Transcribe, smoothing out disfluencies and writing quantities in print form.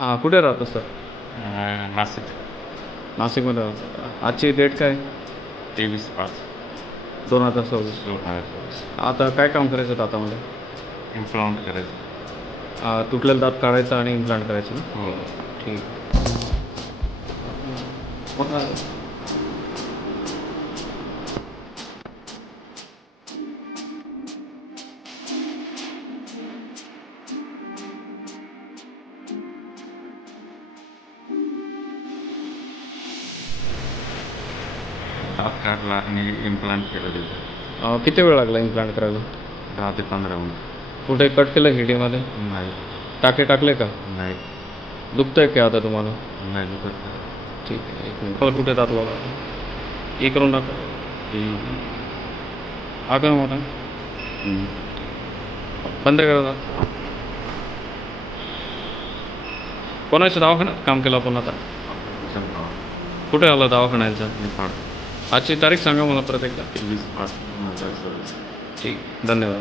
हां, कुठे राहतो सर? नाशिक. नाशिकमध्ये राहतो. आजची डेट काय? 23/5. 2024. आता काय काम करायचं दातामध्ये? इम्प्लांट करायचं. तुटलेला दात काढायचा आणि इम्प्लांट करायचं ना? हो. ठीक. दात काढला आणि इम्प्लांट केलं तिथं. किती वेळ लागला इम्प्लांट करायला? 10 ते 15 मिनिट. कुठे कट केलं हिडीमध्ये? नाही. टाके टाकले का? नाही. दुखतंय का आता तुम्हाला? नाही दुखत. ठीक आहे, एक मिनिट. कुठे दात लावला? हे करून टाका. हा का मोठा बंद करा दात. कोणाच्या दवाखान्यात काम केलं आपण आता? कुठे आला दवाखान्याचा? आजची तारीख सांगा मला परत एकदा. 23/5/2024. ठीक, धन्यवाद.